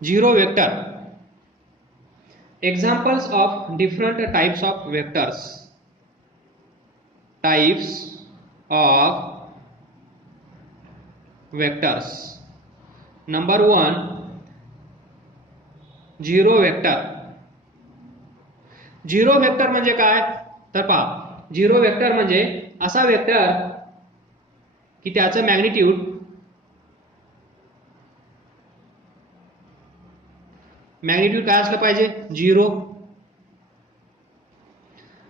Zero vector. Examples of different types of vectors. Types of vectors. Number one, zero vector. Zero vector म्हणजे काय तर पहा, zero vector म्हणजे असा vector की त्याचं मॅग्निट्यूड काय असलं पाहिजे झिरो.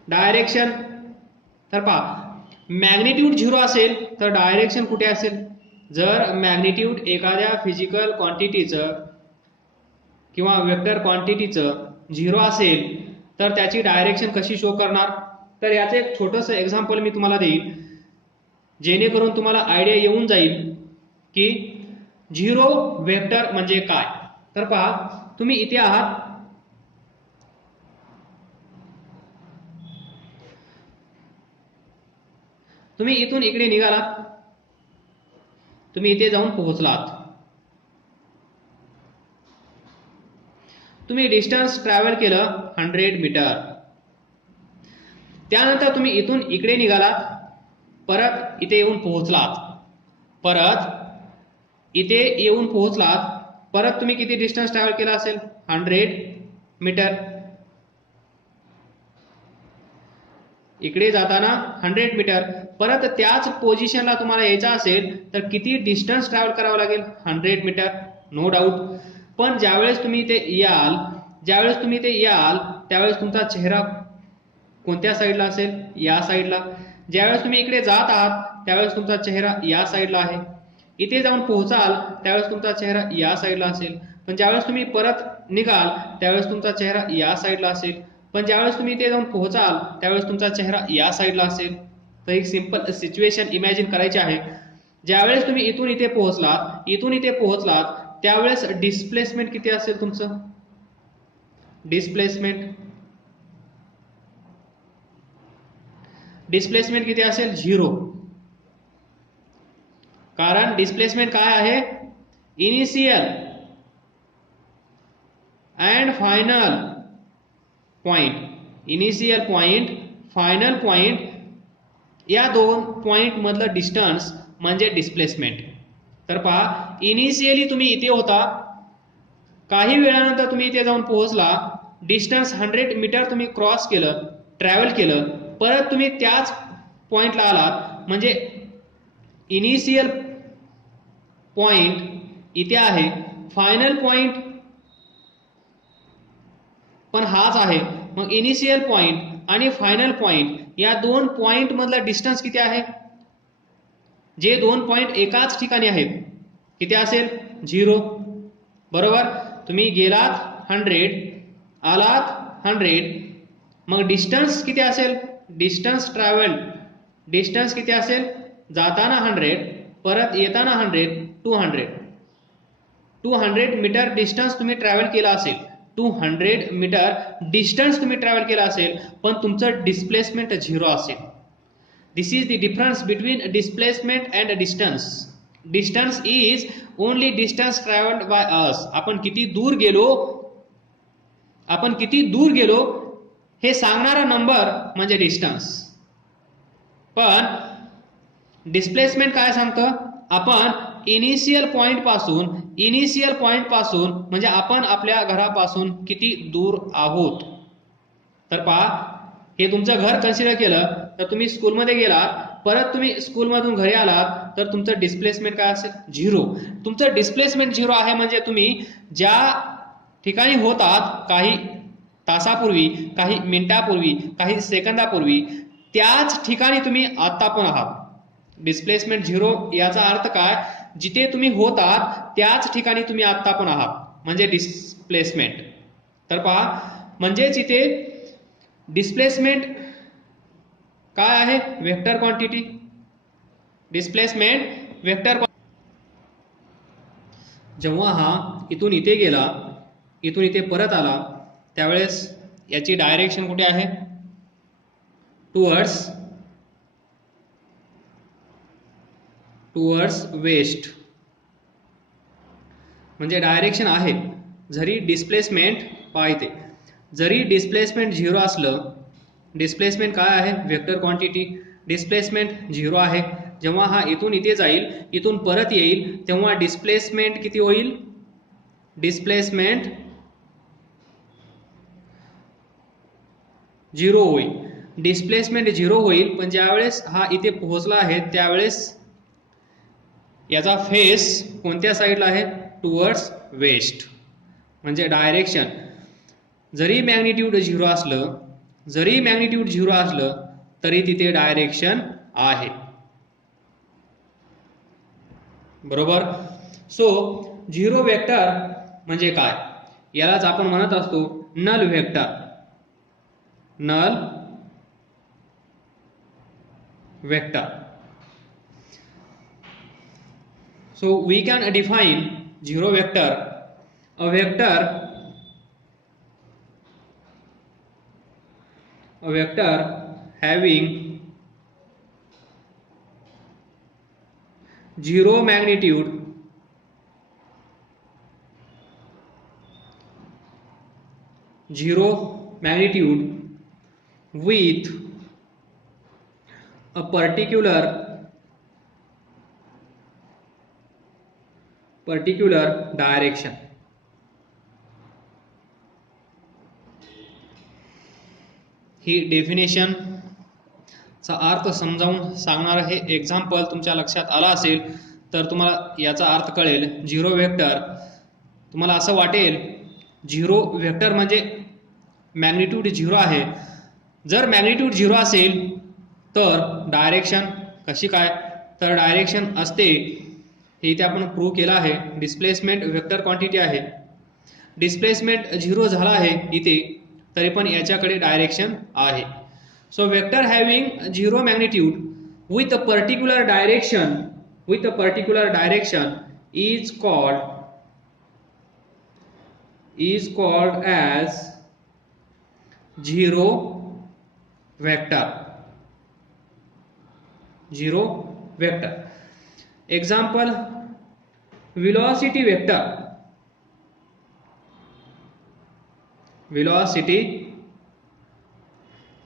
डायरेक्शन तर पहा, मॅग्निट्यूड झिरो असेल तर डायरेक्शन कुठे असेल. जर मॅग्निट्यूड एखाद्या फिजिकल क्वांटिटीचं किंवा वेक्टर क्वांटिटीचं झिरो असेल तर त्याची डायरेक्शन कशी शो करणार. तर याचं एक छोटंसं एक्झाम्पल मी तुम्हाला देईन जेणेकरून तुम्हाला आयडिया येऊन जाईल की झिरो वेक्टर म्हणजे काय. तर पहा, तुम्ही इथे आहात, तुम्ही इथून इकडे निघालात, तुम्ही इथे जाऊन पोहोचलात, तुम्ही डिस्टन्स ट्रॅव्हल केलं 100 मीटर. त्यानंतर तुम्ही इथून इकडे निघालात, परत इथे येऊन पोहोचलात, परत इथे येऊन पोहोचलात, परत तुम्ही किती डिस्टन्स ट्रॅव्हल केला असेल 100 मीटर. इकडे जाताना 100 मीटर, परत त्याच पोझिशनला तुम्हाला यायचं असेल तर किती डिस्टन्स ट्रॅव्हल करावं लागेल 100 मीटर, नो डाऊट. पण ज्यावेळेस तुम्ही इथे याल त्यावेळेस तुमचा चेहरा कोणत्या साईडला असेल या साईडला. ज्यावेळेस तुम्ही इकडे जात आहात त्यावेळेस तुमचा चेहरा या साईडला आहे. इथे जाऊन पोहोचाल त्यावेळेस तुमचा चेहरा या साईडला असेल. पण ज्यावेळेस तुम्ही परत निघाल त्यावेळेस तुमचा चेहरा या साईडला असेल. पण ज्यावेळेस तुम्ही इथे जाऊन पोहोचाल त्यावेळेस तुमचा चेहरा या साईडला असेल. तर एक सिंपल सिच्युएशन इमॅजिन करायची आहे. ज्यावेळेस तुम्ही इथून इथे पोहोचलात त्यावेळेस डिस्प्लेसमेंट किती असेल तुमचं. डिस्प्लेसमेंट किती असेल झिरो. कारण डिस्प्लेसमेंट काय आहे initial and final point. Initial point, final point या दोन पॉइंट मधलं डिस्टन्स म्हणजे डिस्प्लेसमेंट. तर पहा, इनिशियली तुम्ही इथे होता, काही वेळानंतर तुम्ही इथे जाऊन पोहोचला, डिस्टन्स 100 मीटर तुम्ही क्रॉस केलं, ट्रॅव्हल केलं, परत तुम्ही त्याच पॉइंटला आलात. म्हणजे इनिशियल पॉइंट इथे आहे, फायनल पॉइंट पण हाच आहे. मग इनिशियल पॉइंट आणि फायनल पॉइंट या दोन पॉइंट मधला डिस्टन्स किती आहे. जे दोन पॉइंट एकाच ठिकाणी आहेत किती असेल झिरो. बरोबर. तुम्ही गेलात 100, आलात 100, मग डिस्टन्स किती असेल, डिस्टन्स ट्रॅव्हल, डिस्टन्स किती असेल, जाताना 100, परत येताना 100, 200 मीटर डिस्टन्स तुम्ही ट्रॅव्हल केला असेल. 200 मीटर डिस्टन्स तुम्ही ट्रॅव्हल केला असेल, पण तुमचं डिस्प्लेसमेंट झिरो असेल. This is the difference between displacement and distance. Distance is only distance travelled by us. आपण किती दूर गेलो हे सांगणारा नंबर म्हणजे डिस्टन्स. पण डिस्प्लेसमेंट काय सांगतं, आपण इनिशियल पॉइंट पासून म्हणजे आपण आपल्या घरापासून किती दूर आहोत. तर पहा, हे तुमचं घर कन्सिडर केलं तर तुम्ही स्कूलमध्ये गेलात, परत तुम्ही स्कूलमधून घरी आलात तर तुमचं डिस्प्लेसमेंट काय असेल झिरो. तुमचं डिस्प्लेसमेंट झिरो आहे म्हणजे तुम्ही ज्या ठिकाणी होतात काही तासापूर्वी, काही मिनिटापूर्वी, काही सेकंदापूर्वी, त्याच ठिकाणी तुम्ही आता पण आहात. डिस्प्लेसमेंट झिरो याचा अर्थ काय, जिथे तुम्ही होतात त्याच ठिकाणी तुम्ही आता पण आहात म्हणजे डिस्प्लेसमेंट. तर पहा, म्हणजेच इथे डिस्प्लेसमेंट काय आहे वेक्टर क्वांटिटी. Displacement vector. जेव्हा हा इथून इथे गेला, इथून इथे परत आला, त्यावेळेस याची डायरेक्शन कुठे आहे टुवर्ड्स वेस्ट. म्हणजे डायरेक्शन आहे जरी डिस्प्लेसमेंट पहा इथे, जरी डिस्प्लेसमेंट 0 असलं, डिस्प्लेसमेंट काय आहे वेक्टर क्वांटिटी, डिस्प्लेसमेंट 0 आहे, जेव्हा हा इथून इथे जाईल इथून परत येईल तेव्हा डिस्प्लेसमेंट किती होईल, डिस्प्लेसमेंट 0 होईल, डिस्प्लेसमेंट 0 होईल, पण ज्यावेळेस हा इथे पोहोचला आहे त्यावेळेस याचा फेस कोणत्या साईडला आहे, टुवर्ड्स वेस्ट, म्हणजे डायरेक्शन. जरी मॅग्निट्यूड 0 असलं, जरी मॅग्निट्यूड 0 असलं तरी तिथे डायरेक्शन आहे, बरोबर. सो झिरो वेक्टर म्हणजे काय, यालाच आपण म्हणत असतो null vector, null vector. So we can define zero vector, a vector having zero magnitude with a particular direction. He definition चा अर्थ समजावून सांगणार हे एक्झाम्पल तुमच्या लक्षात आला असेल तर तुम्हाला याचा अर्थ कळेल. झिरो वेक्टर, तुम्हाला असं वाटेल झिरो वेक्टर म्हणजे मॅग्निट्यूड 0 आहे. जर मॅग्निट्यूड 0 असेल तर डायरेक्शन कशी काय, तर डायरेक्शन असते, हे इथे आपण प्रूव्ह केलं आहे. डिस्प्लेसमेंट वेक्टर क्वांटिटी आहे, डिस्प्लेसमेंट 0 झाला आहे इथे तरी पण याच्याकडे डायरेक्शन आहे. So vector having zero magnitude with a particular direction is called as zero vector. Example, velocity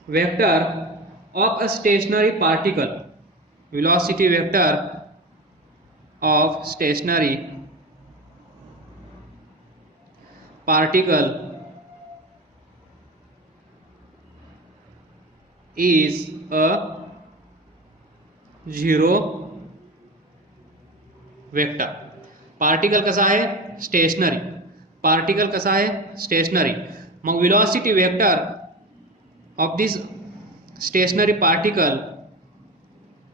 vector of a stationary particle, velocity vector of stationary particle is a zero vector. Particle कसा आहे, stationery, particle कसा आहे, stationery. मग velocity vector of this stationary particle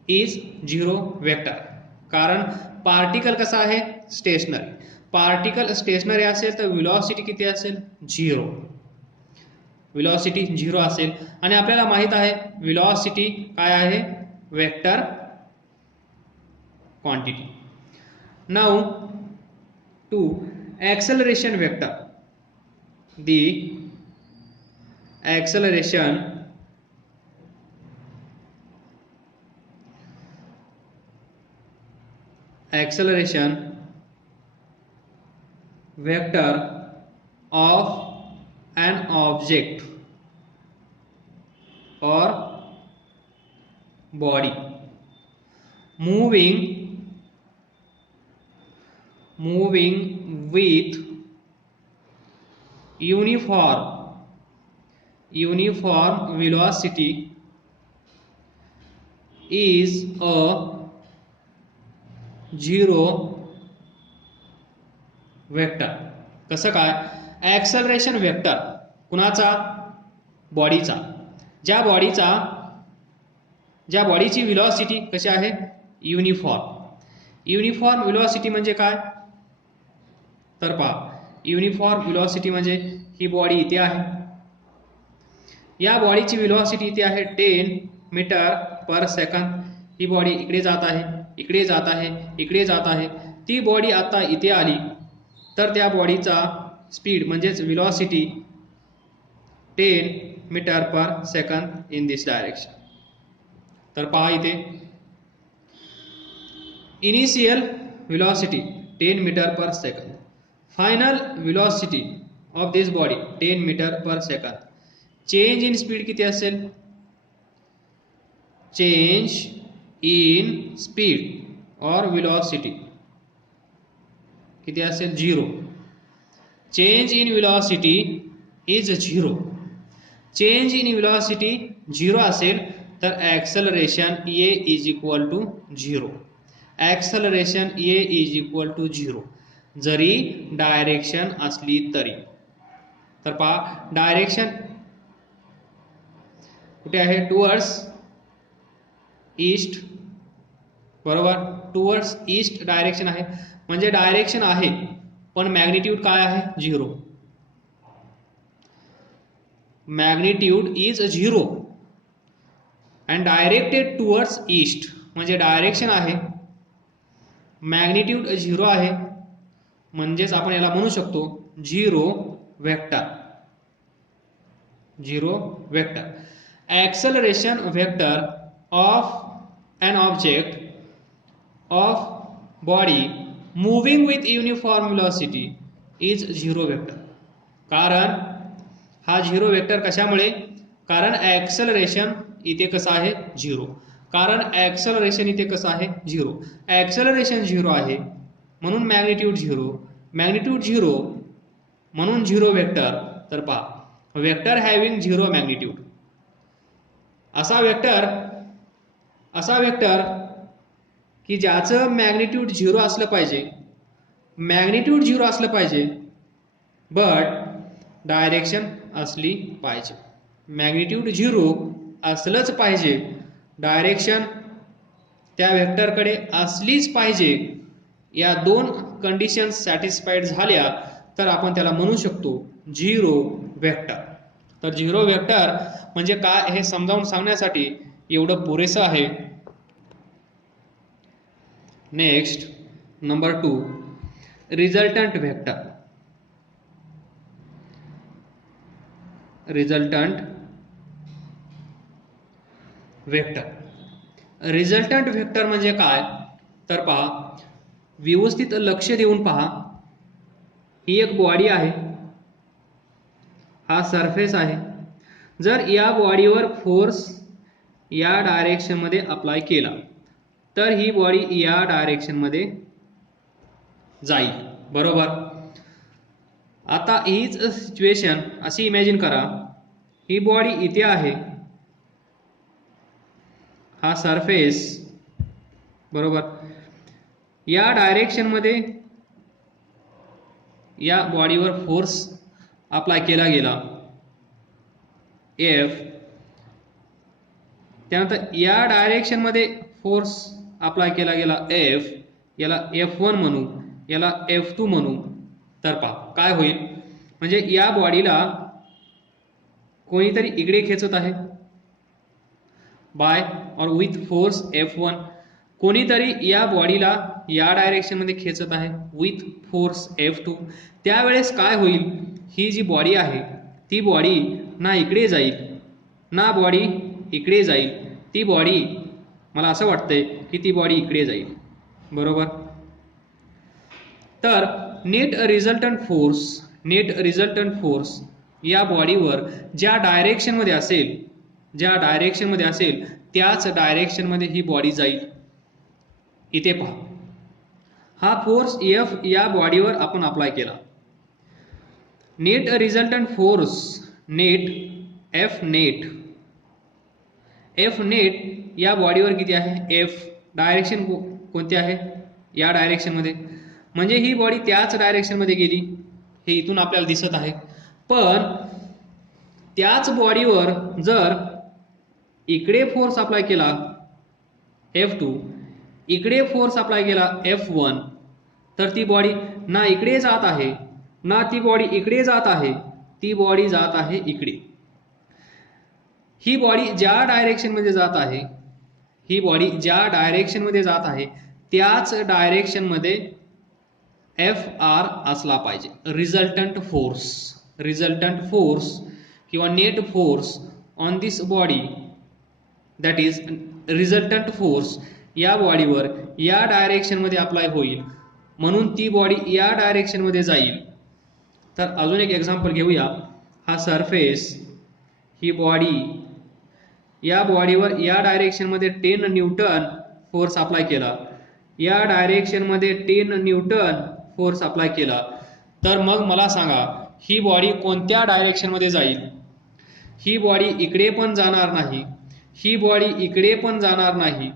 is zero vector. कारण particle कसा आहे, stationery. Particle stationery असेल तर व्हेलॉसिटी किती असेल, 0, व्हेलॉसिटी 0 असेल. आणि आपल्याला माहित आहे व्हेलॉसिटी काय आहे, vector quantity. Now to acceleration vector, the acceleration vector of an object or body moving with uniform velocity is a zero vector. कसं काय, ॲक्सलरेशन वेक्टर कुणाचा, बॉडीचा, ज्या बॉडीची व्हेलॉसिटी कशी आहे, युनिफॉर्म व्हेलॉसिटी म्हणजे काय, तर पहा युनिफॉर्म व्हेलॉसिटी म्हणजे ही बॉडी इथे आहे, या बॉडीची व्हेलॉसिटी इथे आहे 10 मीटर पर सेकंद. ही बॉडी इकडे जात आहे, इकडे जात आहे, इकडे जात आहे. ती बॉडी आता इथे आली तर त्या बॉडीचा स्पीड म्हणजेच velocity 10 metre per second in this direction. तर पहा इथे initial velocity 10 metre per second, final velocity of this body 10 metre per second. Change in speed किती असेल? चेंज इन स्पीड और व्हेलॉसिटी किती असेल? 0. Change in velocity is 0. Change in velocity 0 असेल तर acceleration A is equal to 0. Acceleration A is equal to 0 जरी direction असली तरी. तर पहा डायरेक्शन कुठे आहे? टुवर्ड्स ईस्ट, बरोबर. टुवर्ड्स ईस्ट डायरेक्शन आहे, म्हणजे डायरेक्शन आहे पण मॅग्निट्यूड काय आहे? 0. Magnitude is 0 and directed towards east, म्हणजे डायरेक्शन आहे, मॅग्निट्यूड 0 आहे, म्हणजेच आपण याला म्हणू शकतो 0 vector. 0 vector. Acceleration vector of an object of body moving with uniform velocity is 0 vector. कारण हा 0 वेक्टर कशामुळे? कारण ॲक्सलरेशन इथे कसं आहे? 0. कारण ॲक्सलरेशन इथे कसं आहे? 0. ॲक्सलरेशन 0 आहे म्हणून मॅग्निट्यूड 0. मॅग्निट्यूड 0 म्हणून 0 वेक्टर. तर पहा वेक्टर हॅव्हिंग 0 मॅग्निट्यूड. असा वेक्टर की ज्याचं मॅग्निट्यूड 0 असलं पाहिजे, मॅग्निट्यूड 0 असलं पाहिजे, बट डायरेक्शन असली पाहिजे. मॅग्निट्यूड 0 असलंच पाहिजे, डायरेक्शन त्या वेक्टरकडे असलीच पाहिजे. या दोन कंडिशन्स सॅटिस्फाईड झाल्या तर आपण त्याला म्हणू शकतो 0 वेक्टर. तर 0 वेक्टर म्हणजे काय हे समजावून सांगण्यासाठी एवढं पुरेसं आहे. Next number 2, resultant vector. Resultant vector. Resultant vector म्हणजे काय? तर पहा व्यवस्थित लक्ष देऊन पहा. ही एक बॉडी आहे, हा सरफेस आहे. जर या बॉडीवर फोर्स या डायरेक्शन मध्ये अप्लाय केला तर ही बॉडी या डायरेक्शन मध्ये जाईल, बरोबर. आता हीच सिच्युएशन अशी इमॅजिन करा, ही बॉडी इथे आहे, हा सरफेस, बरोबर. या डायरेक्शन मध्ये या बॉडीवर फोर्स अप्लाय केला गेला F. त्यानंतर या डायरेक्शन मध्ये फोर्स अप्लाय केला गेला F. याला F1 म्हणू, याला F2 म्हणू. तर पहा काय होईल, म्हणजे या बॉडीला कोणीतरी इकडे खेचत आहे बाय और विथ फोर्स F1. कोणीतरी या बॉडीला या डायरेक्शन मध्ये खेचत आहे विथ फोर्स F2. त्यावेळेस काय होईल, ही जी बॉडी आहे ती बॉडी ना इकडे जाईल ना बॉडी इकडे जाईल. ती बॉडी, मला असं वाटतंय की ती बॉडी इकडे जाईल, बरोबर. तर नेट रिझल्टंट फोर्स या बॉडीवर ज्या डायरेक्शन मध्ये असेल त्याच डायरेक्शन मध्ये ही बॉडी जाईल. इथे पहा हा फोर्स F या बॉडीवर आपण अप्लाय केला. Net resultant force F net या बॉडीवर किती आहे? F. डायरेक्शन कोणती आहे? या डायरेक्शन मध्ये, म्हणजे ही बॉडी त्याच डायरेक्शन मध्ये गेली, हे इथून आपल्याला दिसत आहे. पण त्याच बॉडीवर जर इकडे फोर्स अप्लाय केला F2, इकडे फोर्स अप्लाय केला F1, तर ती बॉडी ना इकडे जात आहे ना ती बॉडी इकडे जात आहे, ती बॉडी जात आहे इकडे. ही बॉडी ज्या डायरेक्शन मध्ये जात आहे त्याच डायरेक्शन मध्ये FR असला पाहिजे. रिझल्टंट फोर्स किंवा net force on this body, that is resultant force या बॉडीवर या डायरेक्शन मध्ये अप्लाय होईल म्हणून ती बॉडी या डायरेक्शन मध्ये जाईल. तर अजून एक एक्झाम्पल घेऊया. हा सरफेस, ही बॉडी, या बॉडीवर या डायरेक्शन मध्ये 10 न्यूटन फोर्स अप्लाय केला, या डायरेक्शन मध्ये 10 न्यूटन फोर्स अप्लाय केला. तर मग मला सांगा ही बॉडी कोणत्या डायरेक्शन मध्ये जाईल? ही बॉडी इकडे पण जाणार नाही, ही बॉडी इकडे पण जाणार नाही.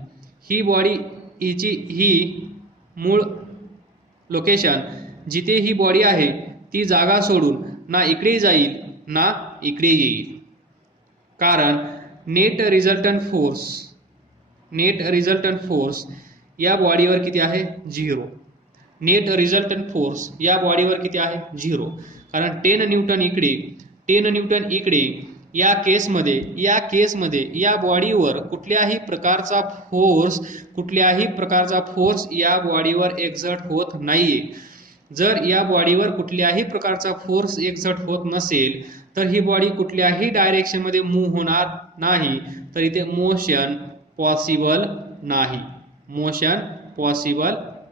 ही बॉडी ही मूळ लोकेशन जिथे ही बॉडी आहे ती जागा सोडून ना इकडे जाईल ना इकडे येईल. कारण नेट रिझल्टंट फोर्स या बॉडीवर किती आहे? 0. नेट रिझल्टंट फोर्स या बॉडीवर किती आहे? 0. कारण 10 न्यूटन इकडे, 10 न्यूटन इकडे. या केसमध्ये या बॉडीवर कुठल्याही प्रकारचा फोर्स या बॉडीवर एक्झर्ट होत नाहीये. जर या बॉडीवर कुठल्याही प्रकारचा फोर्स एक्झर्ट होत नसेल तर ही बॉडी कुठल्याही डायरेक्शन मध्ये मूव्ह होणार नाही. तर इथे मोशन पॉसिबल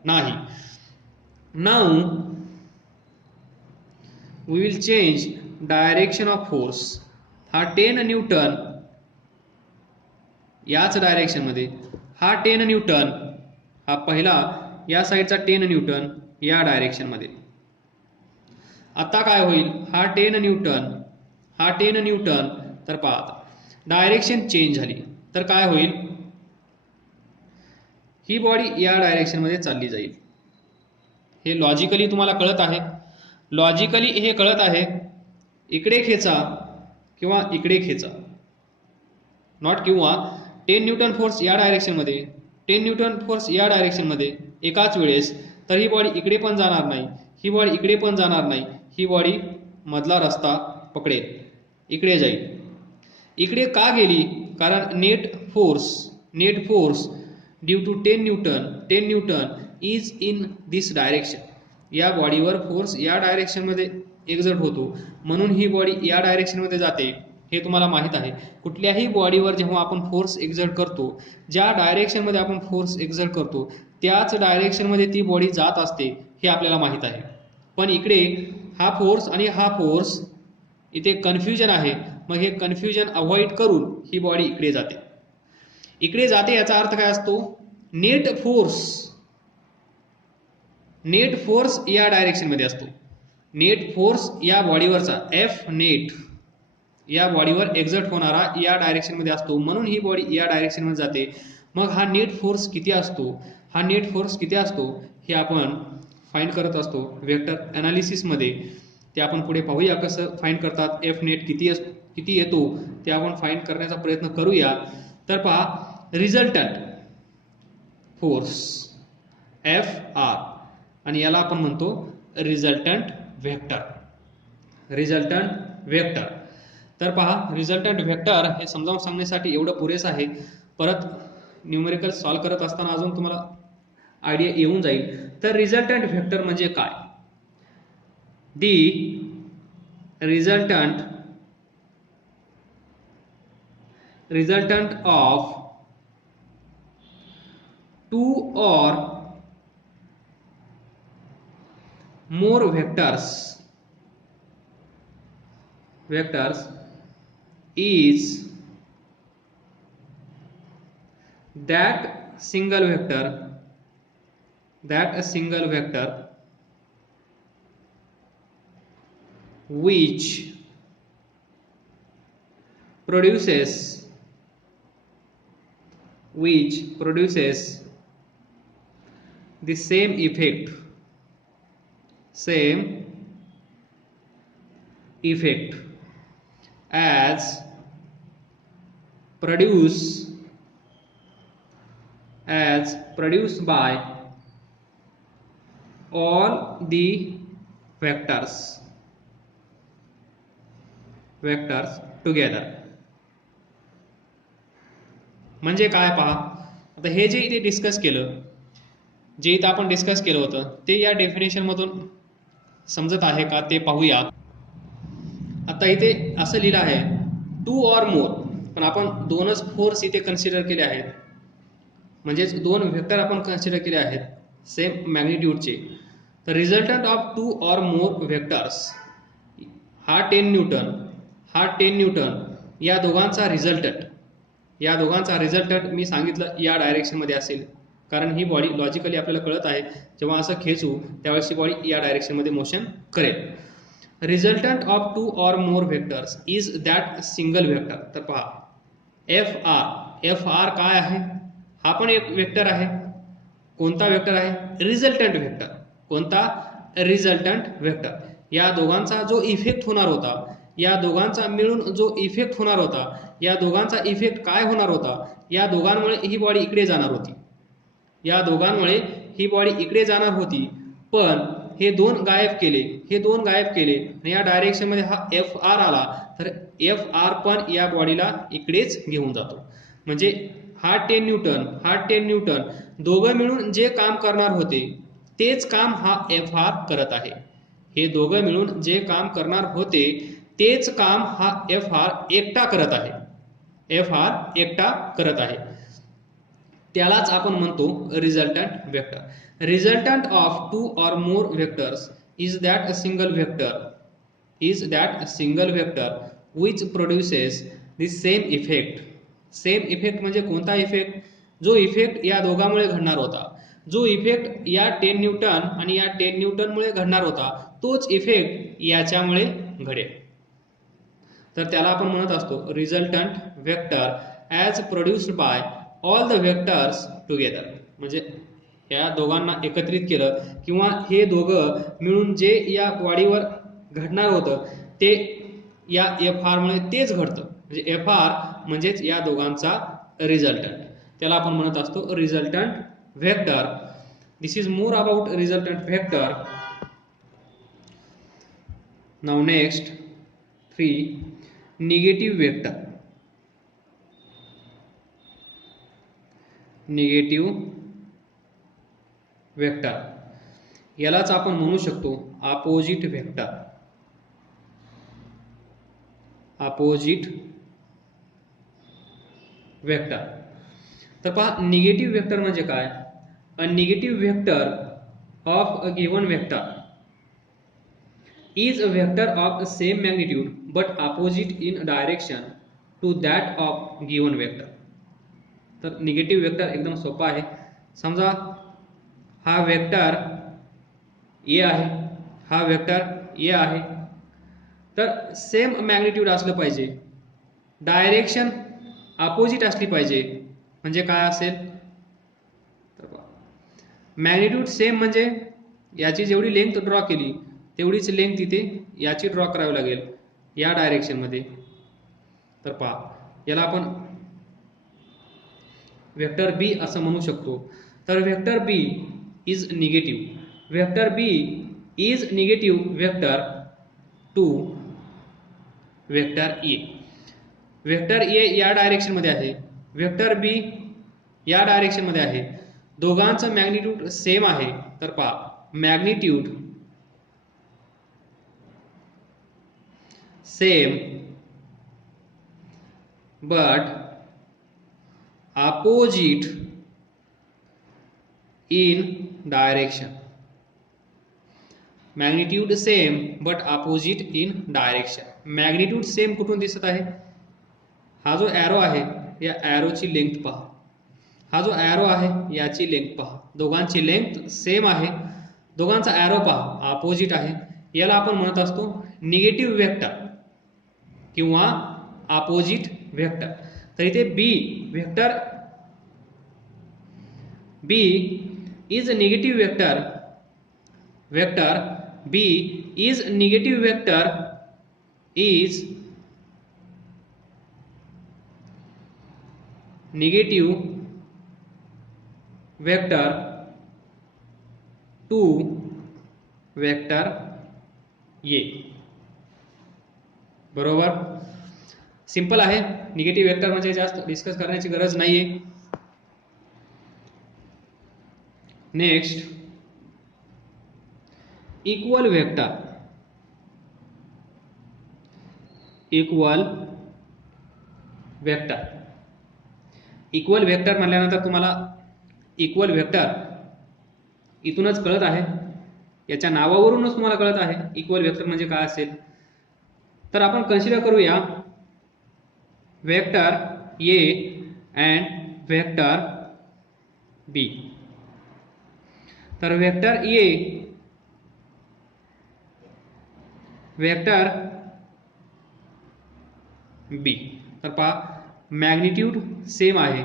नाही. Now we will change direction of force. हा 10 न्यूटन याच डायरेक्शन मध्ये, हा 10 न्यूटन, हा पहिला या साईडचा 10 न्यूटन या डायरेक्शन मध्ये. आता काय होईल? हा 10 न्यूटन, तर पहा डायरेक्शन चेंज झाली तर काय होईल? ही बॉडी या डायरेक्शन मध्ये चालली जाईल. हे लॉजिकली तुम्हाला कळत आहे? लॉजिकली हे कळत आहे. इकडे खेचा किंवा इकडे खेचा, नॉट किंवा 10 न्यूटन फोर्स या डायरेक्शन मध्ये, 10 न्यूटन फोर्स या डायरेक्शन मध्ये एकाच वेळेस, तर ही बॉडी इकडे पण जाणार नाही, ही बॉडी इकडे पण जाणार नाही. ही बॉडी मधला रस्ता पकडेल, इकडे जाईल. इकडे का गेली? कारण net force due to 10 newton is in this direction. या बॉडीवर फोर्स या डायरेक्शन मध्ये एक्झर्ट होतो, म्हणून ही बॉडी या डायरेक्शन मध्ये जाते. हे तुम्हाला माहित आहे. कुठल्याही बॉडीवर जेव्हा आपण फोर्स एक्झर्ट करतो, ज्या डायरेक्शन मध्ये आपण फोर्स एक्झर्ट करतो त्याच डायरेक्शन मध्ये ती बॉडी जात असते, हे आपल्याला माहित आहे. पण इकडे हा फोर्स आणि हा फोर्स, इथे कन्फ्युजन आहे. मग हे कन्फ्युजन अवॉइड करून ही बॉडी इकडे जाते. याचा अर्थ काय असतो? नेट फोर्स या डायरेक्शन मध्ये असतो. नेट फोर्स या बॉडीवरचा F नेट या बॉडीवर एक्झर्ट होणारा या डायरेक्शन मध्ये असतो, म्हणून ही बॉडी या डायरेक्शन मध्ये जाते. मग हा नेट फोर्स किती असतो? हे आपण फाइंड करत असतो वेक्टर एनालिसिस मध्ये. ते आपण पुढे पाहूया कसं फाइंड करतात. F नेट किती येतो ते आपण फाइंड करण्याचा प्रयत्न करूया. तर पहा, रिझल्टंट फोर्स FR आणि याला आपण म्हणतो रिझल्टंट वेक्टर. तर पहा, रिझल्टंट वेक्टर हे समजावून सांगण्यासाठी एवढं पुरेसं आहे. परत न्यूमेरिकल सॉल्व्ह करत असताना अजून तुम्हाला आयडिया येऊन जाईल. तर रिझल्टंट वेक्टर म्हणजे काय? The resultant of two or more vectors is that a single vector which produces the same effect as produced by all the vectors together. म्हणजे काय पहा, आता हे जे इथे डिस्कस केलं, जे इथे आपण डिस्कस केलं होतं ते या डेफिनेशन मधून समजत आहे का ते पाहूया. आता इथे असं लिहिलं आहे 2 or more, पण आपण दोनच फोर्स इथे कन्सिडर केले आहेत, म्हणजेच दोन वेक्टर आपण कन्सिडर केले आहेत सेम मॅग्निट्यूडचे. तर resultant of 2 or more vectors, हा 10 न्यूटन, हा 10 न्यूटन, या दोघांचा रिझल्टंट मी सांगितलं या डायरेक्शनमध्ये असेल, कारण ही बॉडी लॉजिकली आपल्याला कळत आहे जेव्हा असं खेचू त्यावेळेस ही बॉडी या डायरेक्शनमध्ये मोशन करेल. Resultant of 2 or more vectors is that single vector. तर पहा एफ आर काय आहे, हा पण एक वेक्टर आहे. कोणता वेक्टर आहे? Resultant vector. कोणता? Resultant vector. या दोघांचा जो इफेक्ट होणार होता, या दोघांचा मिळून जो इफेक्ट होणार होता, या दोघांचा इफेक्ट काय होणार होता? या दोघांमुळे ही बॉडी इकडे जाणार होती, या दोघांमुळे ही बॉडी इकडे जाणार होती, पण हे दोन गायब केले, आणि या डायरेक्शन मध्ये हा एफ आर आला, तर एफ आर पण या बॉडीला इकडेच घेऊन जातो. म्हणजे हा 10 न्यूटन दोघं मिळून जे काम करणार होते तेच काम हा एफ आर करत आहे. हे दोघं मिळून जे काम करणार होते तेच काम हा एफ आर एकटा करत आहे. त्यालाच आपण म्हणतो resultant vector. Resultant of 2 or more vectors is that single vector which produces the same effect. Same effect म्हणजे कोणता इफेक्ट? जो इफेक्ट या दोघांमुळे घडणार होता, जो इफेक्ट या 10 न्यूटन आणि या 10 न्यूटनमुळे घडणार होता, तोच इफेक्ट याच्यामुळे घडेल. तर त्याला आपण म्हणत असतो resultant vector as produced by all the vectors together. म्हणजे या दोघांना एकत्रित केलं किंवा हे दोघं मिळून जे या बॉडीवर घडणार होतं ते या एफ आर मुळे तेच घडतं. म्हणजे एफ आर म्हणजेच या दोघांचा रिझल्टंट. त्याला आपण म्हणत असतो resultant vector. This is more about resultant vector. Now next 3 negative vector. यालाच आपण म्हणू शकतो अपोजिट वेक्टर. तर पहा निगेटिव्ह वेक्टर म्हणजे काय? अ negative vector of a given vector is a vector of the same magnitude but opposite in direction to that of given vector. तर negative vector एकदम सोपा आहे. समजा हा वेक्टर ए आहे, हा वेक्टर ए आहे, तर सेम मॅग्निट्यूड असलं पाहिजे, डायरेक्शन अपोजिट असली पाहिजे. म्हणजे काय असेल? तर मॅग्निट्यूड सेम म्हणजे याची जेवढी लेंथ ड्रॉ केली तेवढीच लेंथ इथे याची ड्रॉ करावी लागेल या डायरेक्शनमध्ये. तर पहा याला आपण वेक्टर बी असं म्हणू शकतो. तर vector B is negative vector to vector A. Vector A या डायरेक्शनमध्ये आहे, वेक्टर बी या डायरेक्शनमध्ये आहे. दोघांचं मॅग्निट्यूड सेम आहे. तर पहा magnitude same but opposite in direction. Magnitude same but opposite in direction. Magnitude same कुठून दिसत आहे? हा जो ॲरो आहे या ॲरोची लेंथ पहा, हा जो ॲरो आहे याची लेंथ पहा. दोघांची लेंथ सेम आहे, दोघांचा ॲरो पहा अपोजिट आहे. याला आपण म्हणत असतो निगेटिव्ह वेक्टर किंवा अपोजिट वेक्टर. तर इथे B vector B is negative vector B is negative vector is negative vector to vector A. बरोबर, सिंपल आहे. निगेटिव्ह वेक्टर म्हणजे जास्त डिस्कस करण्याची गरज नाहीये. Next equal vector. Equal vector म्हटल्यानंतर तुम्हाला इक्वल वेक्टर इथूनच कळत आहे. याच्या नावावरूनच तुम्हाला कळत आहे इक्वल वेक्टर म्हणजे काय असेल. तर आपण कन्सिडर करूया वेक्टर ए अँड वेक्टर बी. तर वेक्टर ए वेक्टर बी, तर पहा मॅग्निट्यूड सेम आहे,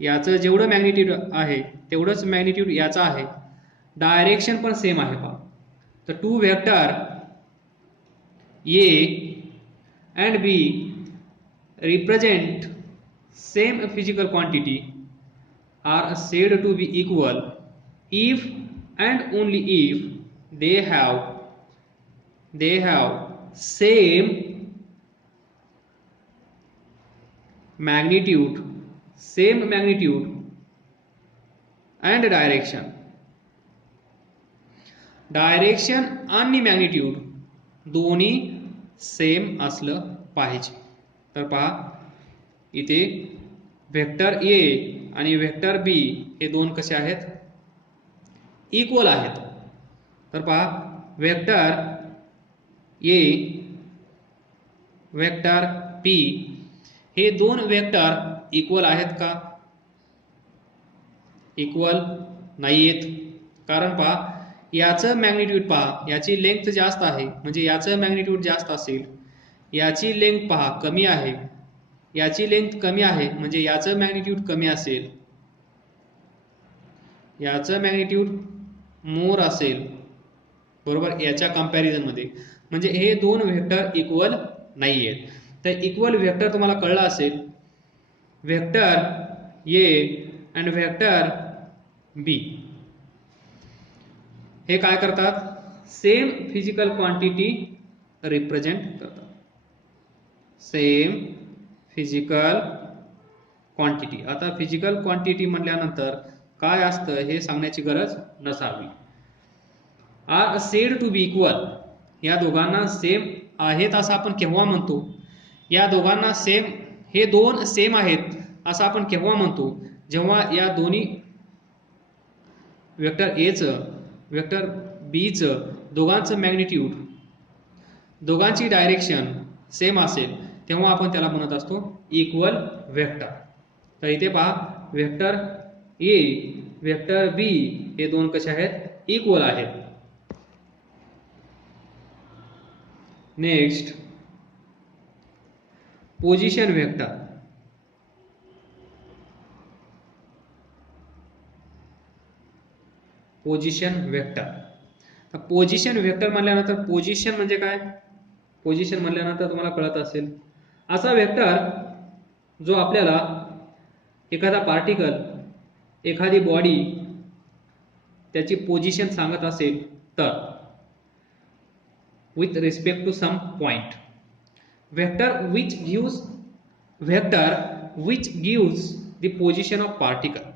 याचं जेवढं मॅग्निट्यूड आहे तेवढंच मॅग्निट्यूड याचा आहे, डायरेक्शन पण सेम आहे. पहा तर two vector A and B represent same physical quantity are said to be equal if and only if they have same magnitude and direction आणि मॅग्निट्यूड दोन्ही सेम असलं पाहिजे. तर पहा इथे वेक्टर ए आणि वेक्टर बी हे दोन कसे आहेत, इक्वल आहेत. तर पहा वेक्टर ए वेक्टर बी हे दोन वेक्टर इक्वल आहेत का, इक्वल नाही आहेत. कारण पहा याचं मॅग्निट्यूड पहा, याची लेंथ जास्त आहे म्हणजे याचं मॅग्निट्यूड जास्त असेल, याची लेंथ पहा कमी आहे, याची लेंथ कमी आहे म्हणजे याचं मॅग्निट्यूड कमी असेल, याचं मॅग्निट्यूड मोर असेल, बरोबर, याच्या कंपॅरिझन मध्ये. म्हणजे हे दोन वेक्टर इक्वल नाही आहेत. तर इक्वल वेक्टर तुम्हाला कळलं असेल, vector A and vector B हे काय करतात, सेम फिजिकल क्वांटिटी रिप्रेझेंट करतात, सेम फिजिकल क्वांटिटी. आता फिजिकल क्वांटिटी म्हटल्यानंतर काय असतं हे सांगण्याची गरज नसावी. Are said to be equal, या दोघांना सेम आहेत असं आपण केव्हा म्हणतो, या दोघांना सेम, हे दोन सेम आहेत असं आपण केव्हा म्हणतो, जेव्हा या दोन्ही वेक्टर एचं वेक्टर बीचं दोघांचं मॅग्निट्यूड दोघांची डायरेक्शन सेम असेल तेव्हा आपण त्याला म्हणत असतो इक्वल वेक्टर. तर इथे पहा वेक्टर ए वेक्टर बी हे दोन कसे आहेत, इक्वल आहेत. Next position vector. Position vector, तर पोझिशन वेक्टर म्हणल्यानंतर पोझिशन म्हणजे काय, पोझिशन म्हणल्यानंतर तुम्हाला कळत असेल असा वेक्टर जो आपल्याला एखादा पार्टिकल एखादी बॉडी त्याची पोझिशन सांगत असेल तर with respect to some point, vector which gives the position of particle,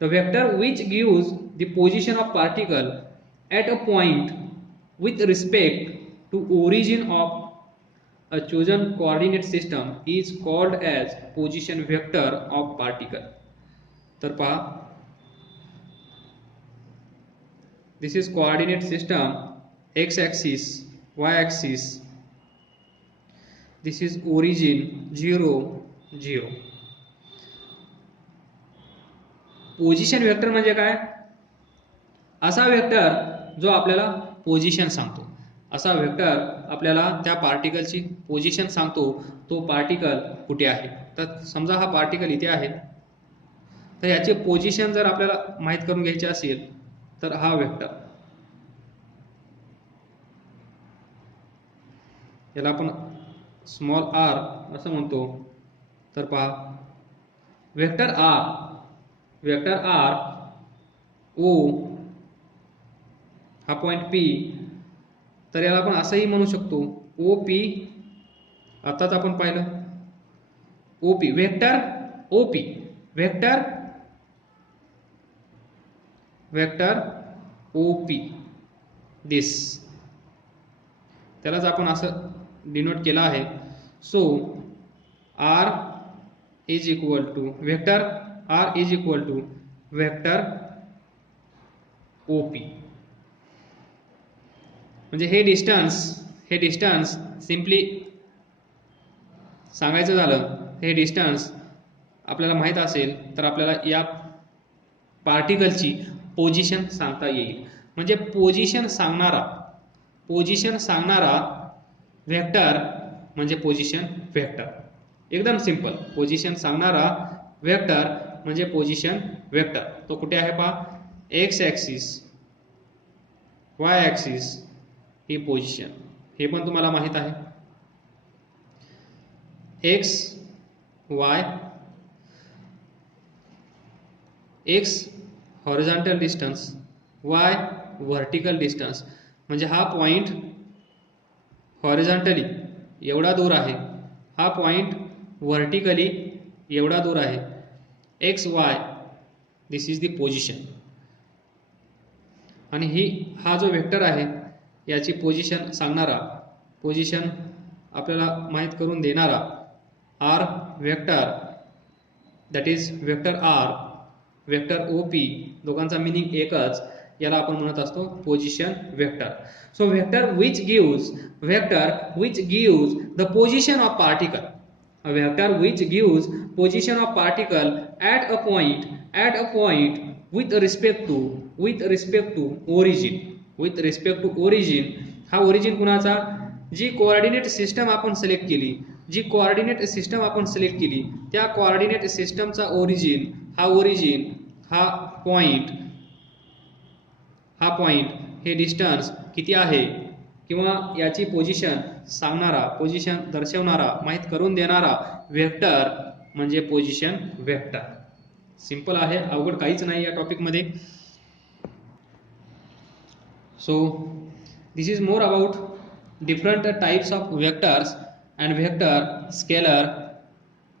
the vector which gives the position of particle at a point with respect to origin of a chosen coordinate system is called as position vector of particle. तर पहा this is coordinate system, x axis, y axis, this is origin 0 0. Position vector म्हणजे काय, असा vector जो आपल्याला position सांगतो, असा vector आपल्याला त्या पार्टिकलची पोझिशन सांगतो, तो पार्टिकल कुठे आहे. तर समजा हा पार्टिकल इथे आहे, तर याची पोझिशन जर आपल्याला माहित करून घ्यायची असेल तर हा वेक्टर, याला आपण स्मॉल आर असं म्हणतो. तर पहा वेक्टर आर ओ हा पॉइंट पी, तर याला आपण असंही म्हणू शकतो ओ पी. आताच आपण पाहिलं O P vector O P vector O P this, त्यालाच आपण असं डिनोट केला आहे. So R is equal to vector R is equal to vector O P. म्हणजे हे डिस्टन्स सिम्पली सांगायचं झालं, हे डिस्टन्स आपल्याला माहीत असेल तर आपल्याला या पार्टिकलची पोझिशन सांगता येईल. म्हणजे पोझिशन सांगणारा व्हेक्टर म्हणजे पोझिशन व्हेक्टर. एकदम सिंपल. पोझिशन सांगणारा व्हेक्टर म्हणजे पोझिशन व्हेक्टर. तो कुठे आहे पहा, एक्स ॲक्सिस, वाय ॲक्सिस ही पोझिशन, हे पण तुम्हाला माहित आहे. X Y, x horizontal distance, Y vertical distance. म्हणजे हा पॉइंट हॉरिझॉन्टली एवढा दूर आहे, हा पॉइंट व्हर्टिकली एवढा दूर आहे. X why this is the position. आणि हा जो वेक्टर आहे याची पोझिशन सांगणारा, पोझिशन आपल्याला माहीत करून देणारा R vector, that is vector R, vector O P, दोघांचा मिनिंग एकच, याला आपण म्हणत असतो position vector. So vector which gives the position of particle, a vector which gives position of particle at a point with respect to origin. हा origin कुणाचा, जी coordinate system आपण select केली, त्या कोऑर्डिनेट सिस्टमचा ओरिजिन, हा पॉइंट हे distance किती आहे किंवा याची पोझिशन सांगणारा, पोझिशन दर्शवणारा, माहित करून देणारा व्हेक्टर म्हणजे पोझिशन व्हेक्टर. सिंपल आहे, अवघड काहीच नाही या टॉपिक मध्ये. So this is more about different types of vectors and vector scalar,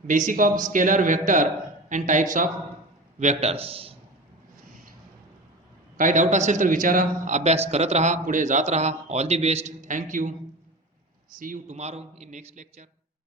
basic of scalar vector and types of vectors. काही डाऊट असेल तर विचारा, अभ्यास करत राहा, पुढे जात राहा. All the best. Thank you. See you tomorrow in next lecture.